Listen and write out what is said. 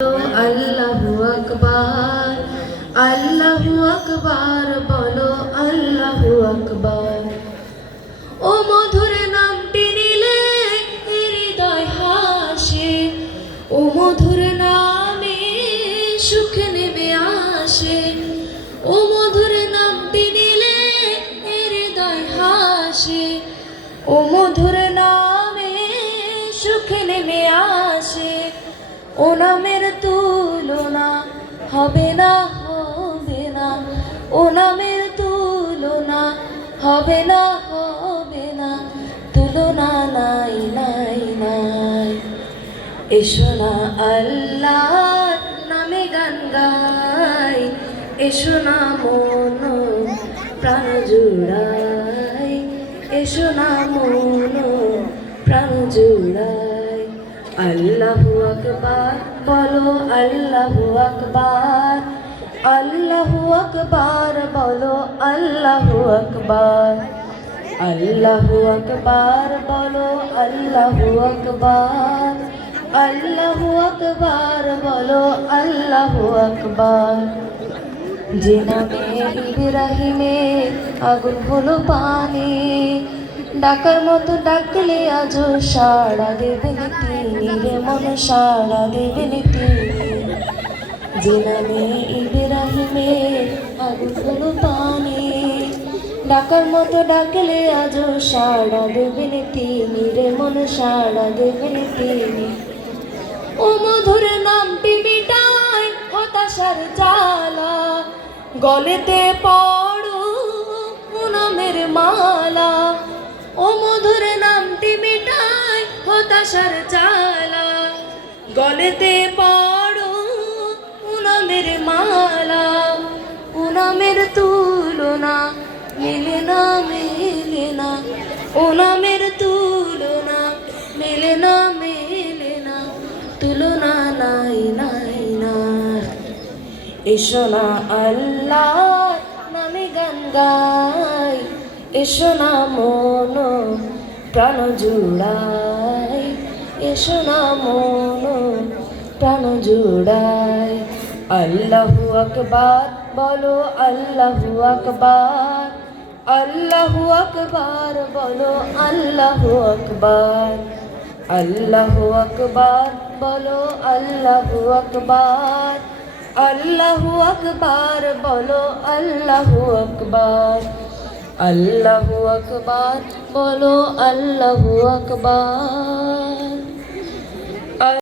আল্লাহু আকবার, আল্লাহু আকবার বলো আল্লাহু আকবার। ও মধুর নামটি নিলে হৃদয় হাসে, ও মধুর নামে সুখ নেমে আসে। ও মধুর নামটি নিলে হৃদয় হাসে, ও মধুর নামে সুখ নেমে আসে। ও নামের তুলনা হবে না, হবে না। ও নামের তুলনা হবে না, হবে না। তুলনা নাই, নাই, নাই। এসো না আল্লাহর নামে গান গাই, এসো না মন প্রাণ জুড়াই, এসো না মন প্রাণ জুড়াই। আল্লাহু আকবার বলো আল্লাহু আকবার, আল্লাহু আকবার বলো আল্লাহু আকবার, আল্লাহু আকবার বলো আল্লাহু আকবার, আল্লাহু আকবার বলো আল্লাহু আকবার। যে নামে ইব্রাহিমে আগুন হলো পানি, ডাকার মতো ডাকলে আজও সাড়া দেবেন তিনি রে মন, সাড়া দেবেন তিনি। যে নামে ইব্রাহিমে আগুন হলো পানি, ডাকার মতো ডাকলে আজও সাড়া দেবেন তিনি রে মন, সাড়া দেবেন তিনি। ও মধুর নামটি মিটায় হতাশার জ্বালা, গলেতে পড়ো ও নামের মালা। ও মধুর নামটি মিটায় হতাশার জ্বালা, গলেতে পড়ো ও নামের মালা। ও নামের তুলনা মেলে না, মেলে না। ও নামের তুলনা মেলে না, মেলে না। তুলনা নাই, নাই, নাই। এসো না আল্লাহর নামে গান গাই, এসো না মন প্রাণ জুড়াই, এসো না মন প্রাণ জুড়াই। আল্লাহু আকবার বলো আল্লাহু আকবার, আল্লাহু আকবার বলো আল্লাহু আকবার, আল্লাহু আকবার বলো আল্লাহু আকবার, আল্লাহু আকবার বলো আল্লাহু আকবার, আল্লাহু আকবার বলো আল্লাহু আকবার।